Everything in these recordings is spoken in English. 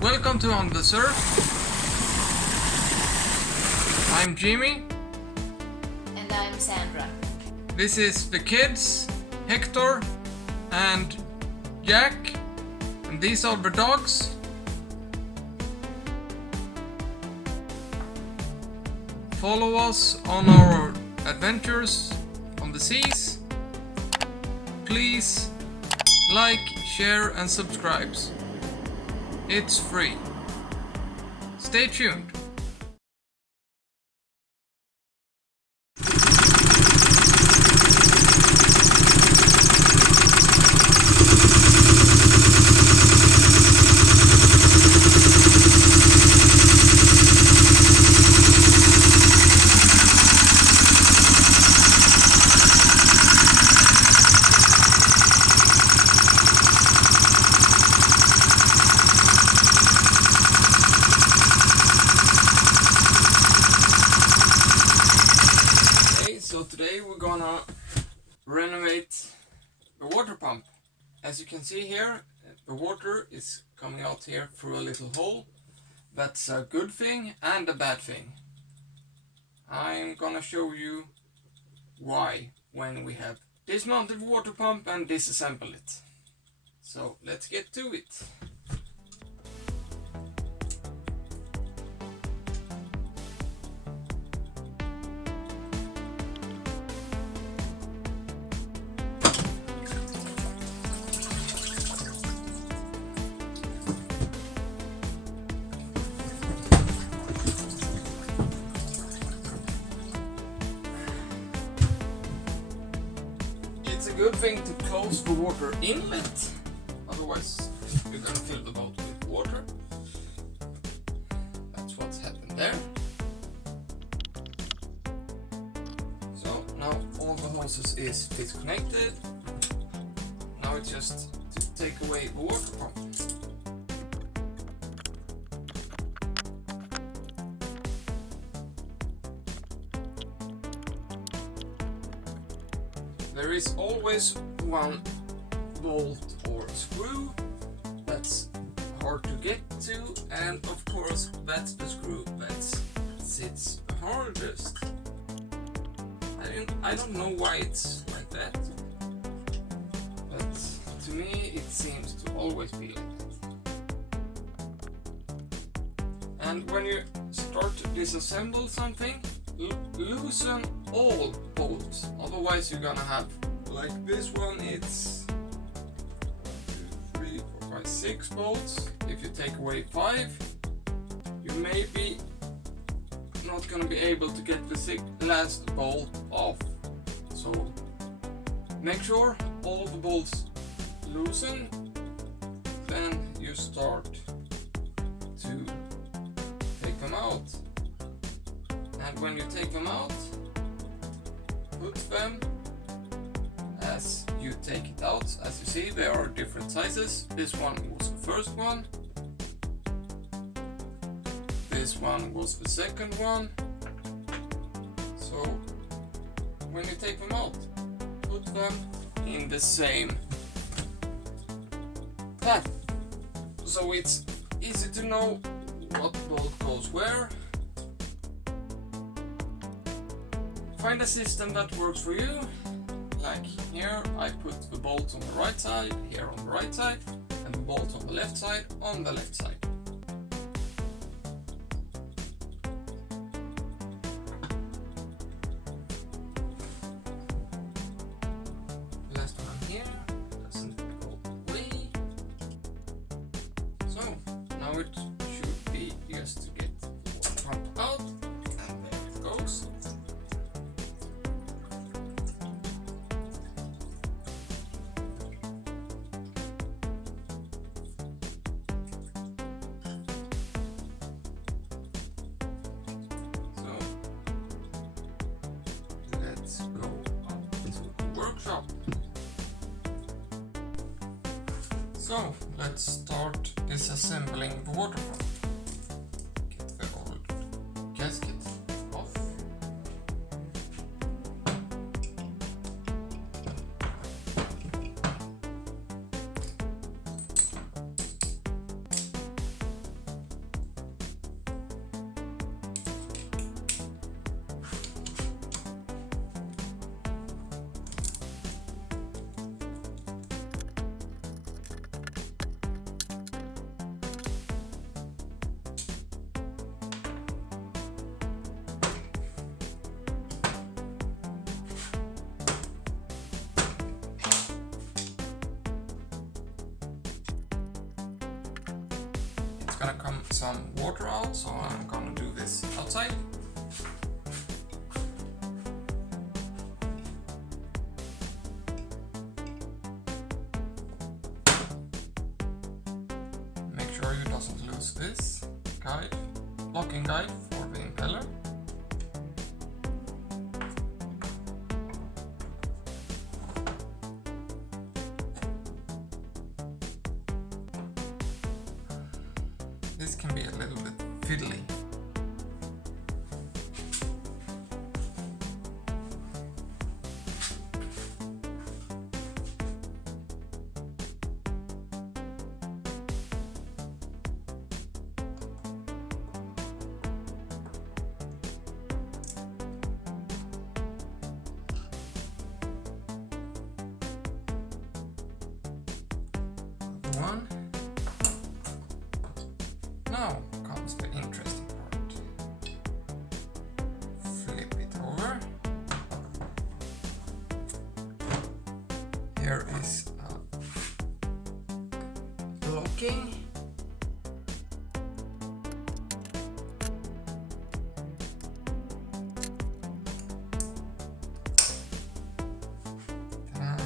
Welcome to On the Surf. I'm Jimmy. And I'm Sandra. This is the kids, Hector and Jack. And these are the dogs. Follow us on our adventures on the seas. Please like, share and subscribe. It's free. Stay tuned. So today we're gonna renovate the water pump. As you can see here, the water is coming out here through a little hole. That's a good thing and a bad thing. I'm gonna show you why when we have dismounted the water pump and disassemble it. So let's get to it. It's a good thing to close the water inlet, otherwise you're gonna fill the boat with water. That's what's happened there. So now all the hoses is disconnected. Now it's just to take away the water pump. There is always one bolt or screw that's hard to get to, and of course that's the screw that sits the hardest. I don't know why it's like that, but to me it seems to always be like that. And when you start to disassemble something, loosen all bolts, otherwise you're gonna have, like this one, it's 1, 2, 3, 4, 5, 6 bolts. If you take away 5, you may be not gonna be able to get the last bolt off. So make sure all the bolts loosen, then you start to take them out. And when you take them out, put them as you take it out. As you see, there are different sizes. This one was the first one. This one was the second one. So when you take them out, put them in the same path. So it's easy to know what bolt goes where. Find a system that works for you. Like here, I put the bolt on the right side, here on the right side, and the bolt on the left side on the left side. Last one here doesn't go away. So now it should be just to get the water pump out, and there it goes. Let's go up to the workshop. So let's start disassembling the water pump. Get the old gasket off. gonna come some water out, so I'm gonna do this outside. Make sure you doesn't lose this guide, locking guide for the impeller. This can be a little bit fiddly. One. Now comes the interesting part. Flip it over. Here is locking. Ta-da.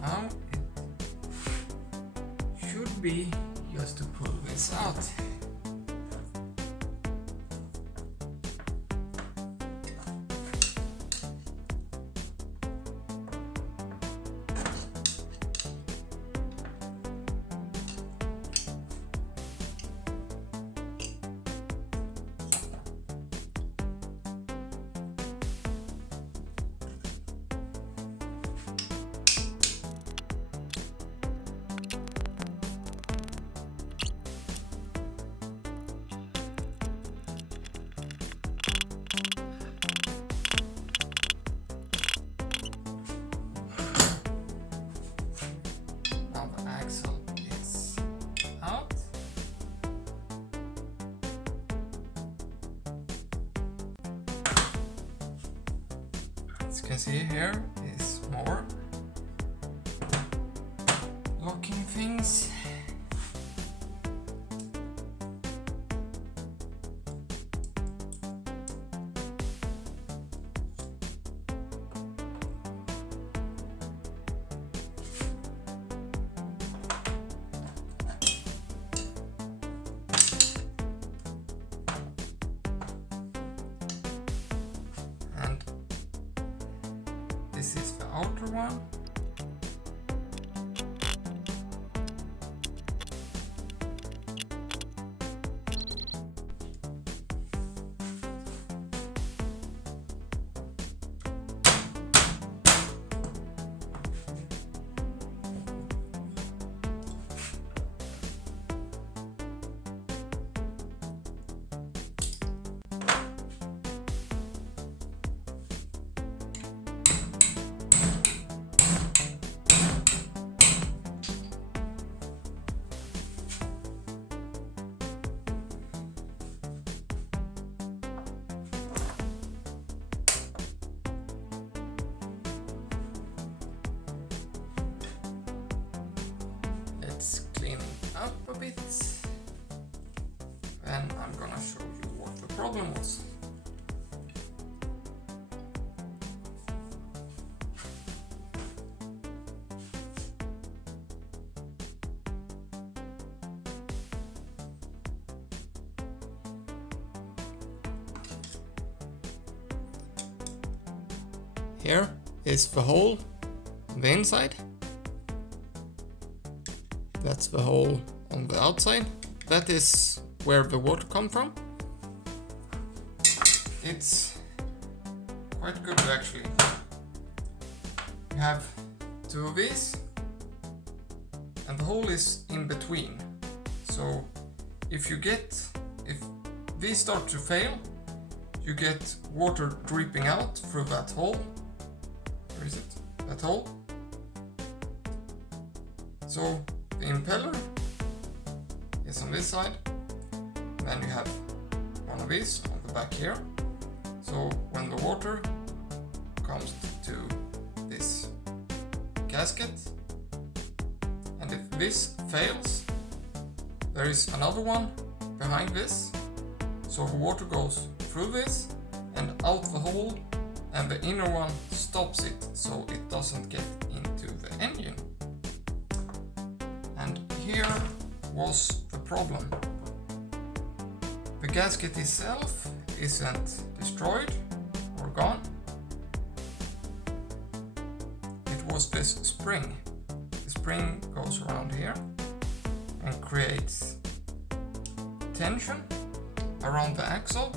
Now it should be just to pull this out. As you can see, here is more locking things. This is the outer one. Let's clean up a bit. Then I'm gonna show you what the problem was. Here is the hole on the inside. That's the hole on the outside. That is where the water comes from. It's quite good actually. You have two of these and the hole is in between. So if these start to fail, you get water dripping out through that hole. Where is it? That hole. So the impeller is on this side, then you have one of these on the back here. So when the water comes to this gasket, and if this fails, there is another one behind this, so water goes through this and out the hole, and the inner one stops it so it doesn't get into the engine. And here was the problem. The gasket itself isn't destroyed or gone. It was this spring. The spring goes around here and creates tension around the axle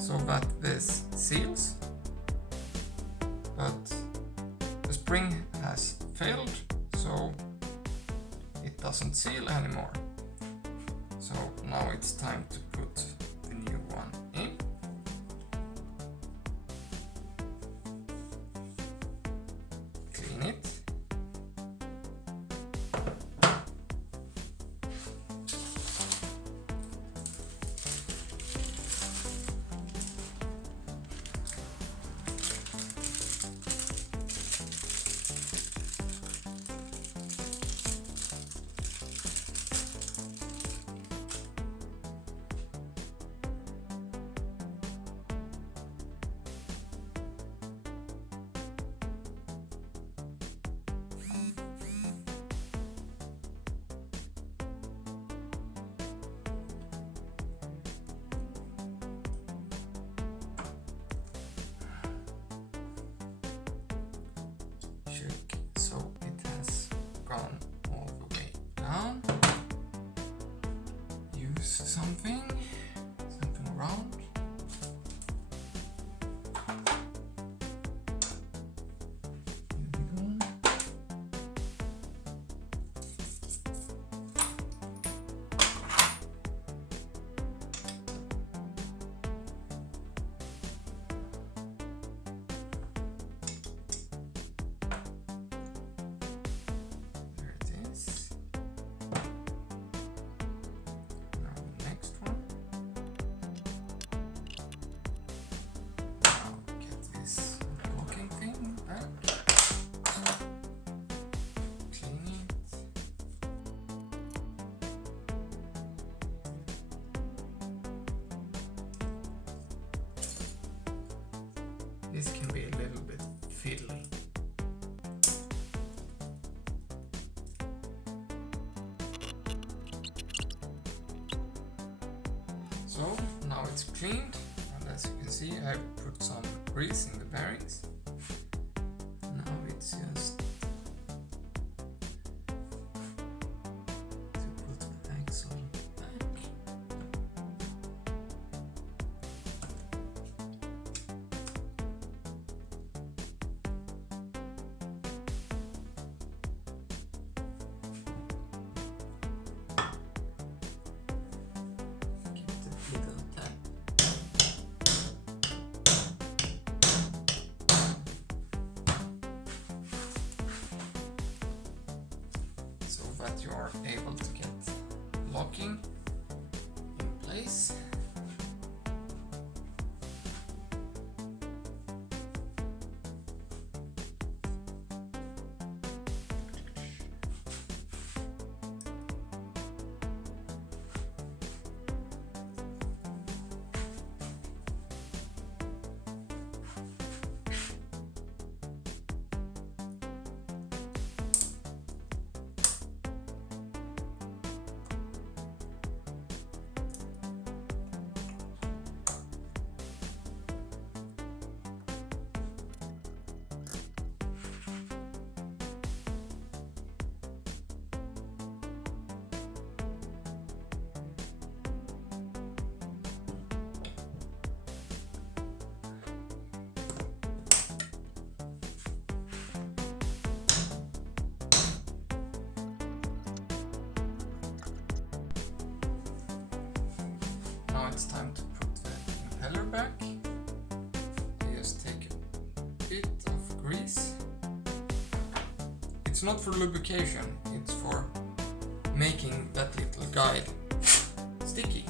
so that this seals, but the spring has failed, so it doesn't seal anymore. So now it's time to put the new one in. Clean it. So it has gone all the way down. Use something round. Here we go. This can be a little bit fiddly. So now it's cleaned, and as you can see I put some grease in the bearings. Now it's just to put the axle back. So that you are able to get locking in place. Now it's time to put the impeller back. You just take a bit of grease. It's not for lubrication, it's for making that little guide sticky.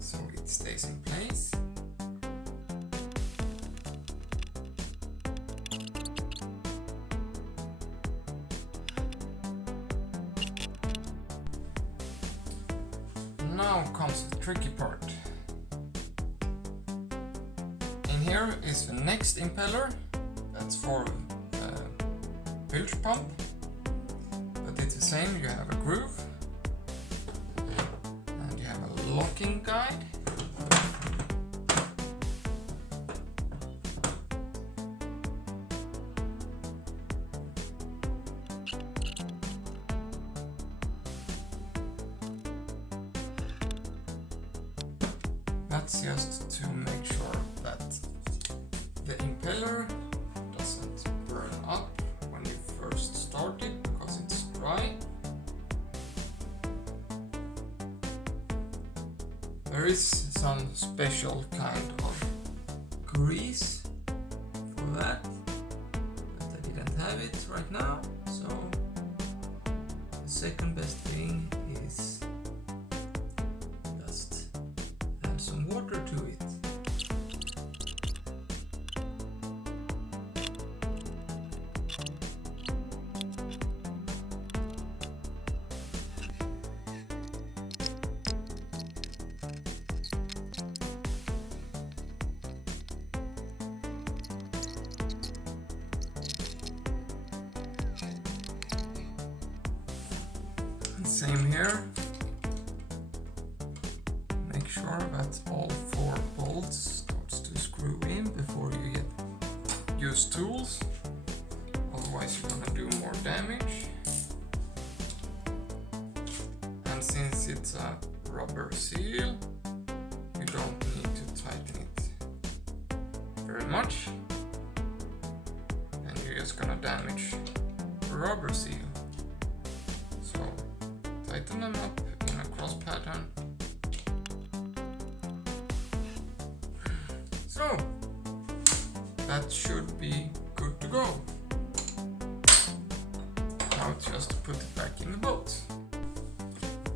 So it stays in place. now comes the tricky part. In here is the next impeller. That's for bilge pump. But it's the same, you have a groove. And you have a locking guide. That's just to make sure that the impeller doesn't burn up when you first start it because it's dry. There is some special kind of grease for that, but I didn't have it right now, so the second best thing is just add some water to it. Same here. Make sure that all 4 bolts starts to screw in before you use tools. Otherwise you're gonna do more damage. And since it's a rubber seal, you don't need to tighten it very much. And you're just gonna damage the rubber seal. So tighten them up in a cross pattern. So that should be good to go. Now just put it back in the boat.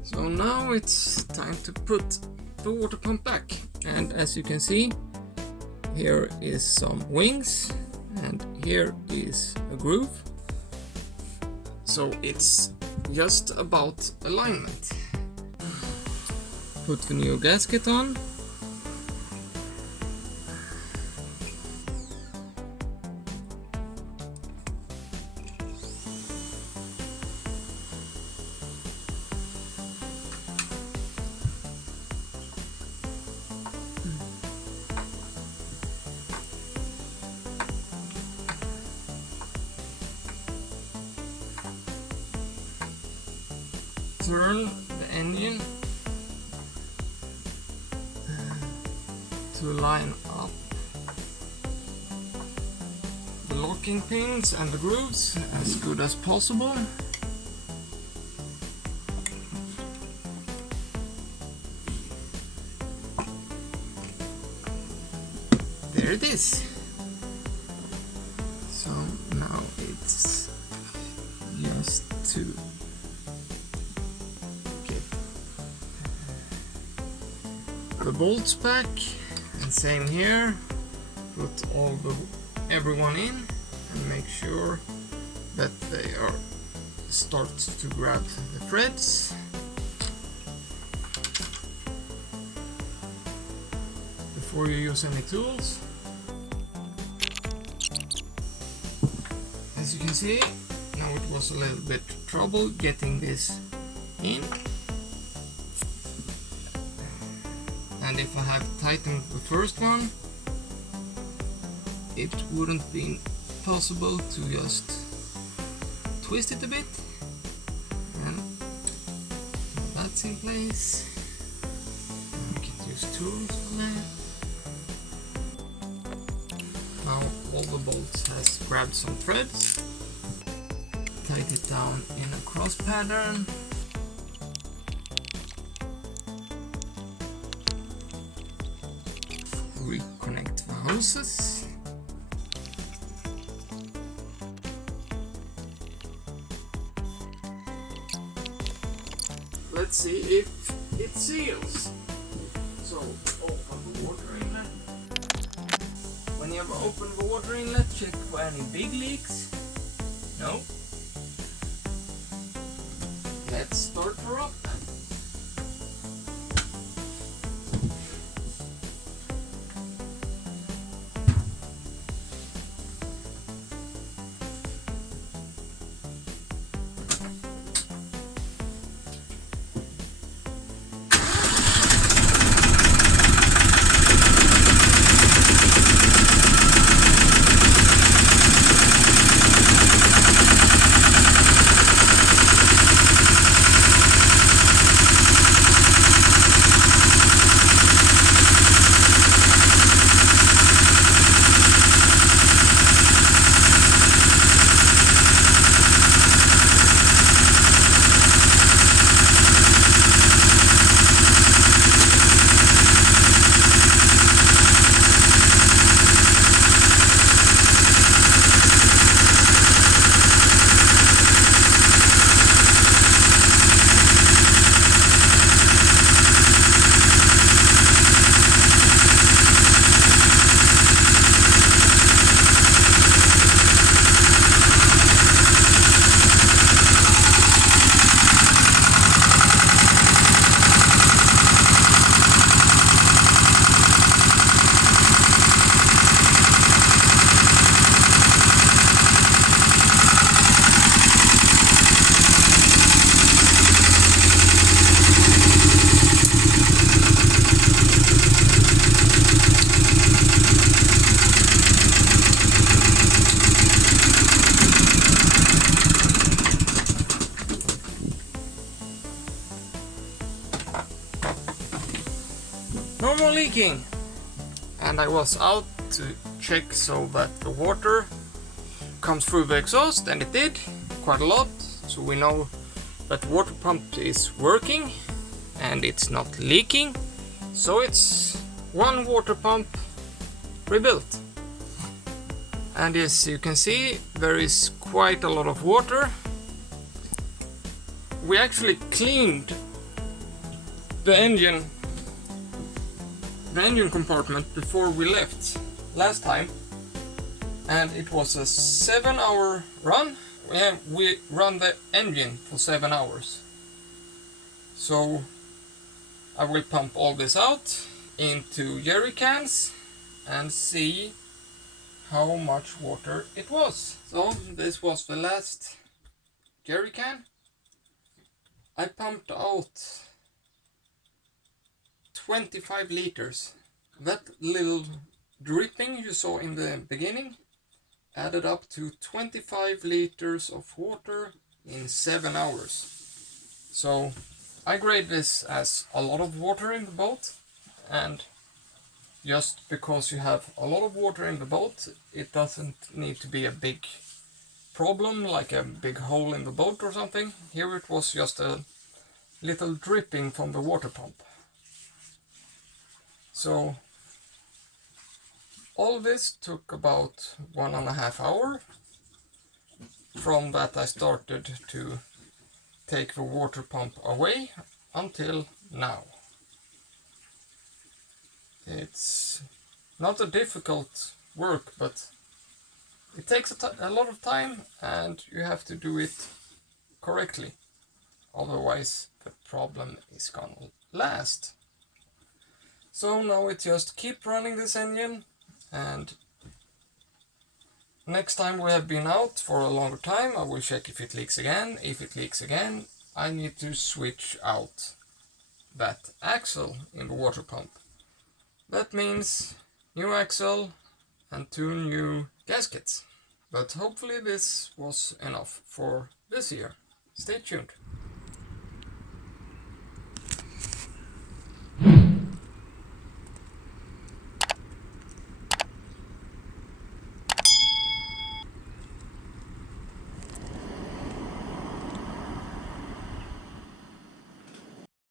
So now it's time to put the water pump back. And as you can see, here is some wings and here is a groove. So it's just about alignment. Put the new gasket on. Turn the engine to line up the locking pins and the grooves as good as possible. There it is. So now it's just to the bolts back, and same here, put everyone in and make sure that they are start to grab the threads. Before you use any tools. As you can see, now it was a little bit trouble getting this in. And if I had tightened the first one, it wouldn't be possible to just twist it a bit. And that's in place. We can use tools for that. Now all the bolts has grabbed some threads. Tight it down in a cross pattern. Reconnect the hoses. Let's see if it seals. So open the water inlet. When you have opened the water inlet, check for any big leaks. No. Let's start her up then. more leaking. And I was out to check so that the water comes through the exhaust, and it did quite a lot. So we know that the water pump is working and it's not leaking. So it's one water pump rebuilt. And as you can see, there is quite a lot of water. We actually cleaned the engine compartment before we left last time, and it was a 7-hour run. We run the engine for 7 hours. So I will pump all this out into jerry cans and see how much water it was. So this was the last jerry can. I pumped out 25 liters. That little dripping you saw in the beginning added up to 25 liters of water in 7 hours. So I grade this as a lot of water in the boat, and just because you have a lot of water in the boat, it doesn't need to be a big problem like a big hole in the boat or something. Here it was just a little dripping from the water pump. So all this took about 1.5 hours from that I started to take the water pump away until now. It's not a difficult work, but it takes a lot of time, and you have to do it correctly. Otherwise the problem is gonna last. So now it's just keep running this engine, and next time we have been out for a longer time, I will check if it leaks again. If it leaks again, I need to switch out that axle in the water pump. That means new axle and 2 new gaskets. But hopefully this was enough for this year. Stay tuned.